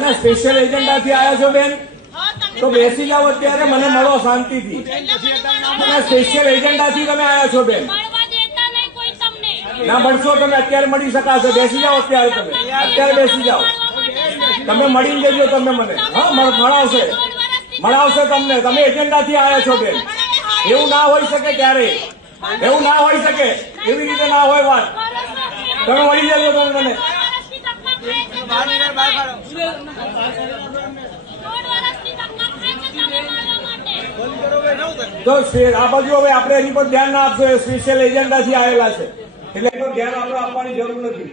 ના સ્પેશિયલ એજન્ડાથી આવ્યા છો બેન, તો બેસી જાઓ અત્યારે, મને મળો શાંતિથી. સ્પેશિયલ એજન્ડાથી તમે આવ્યા છો બેન, ના મળશો તમે, અત્યારે મળી શકાશે. બેસી જાઓ અત્યારે, તમે અત્યારે બેસી જાઓ, તમે મળીને જજો તમે મને. હા મળાવશે તમને. તમે એજન્ડાથી આવ્યા છો બેન, એવું ના હોઈ શકે ક્યારે, એવું ના હોઈ શકે, એવી રીતે ના હોય વાત. તમે મળી જજો તમે મને. તો આ બાજુ હવે આપણે એની પર ધ્યાન ના આપશો, સ્પેશિયલ એજન્ડાથી આવેલા છે એટલે ધ્યાન આપણે આપવાની જરૂર નથી.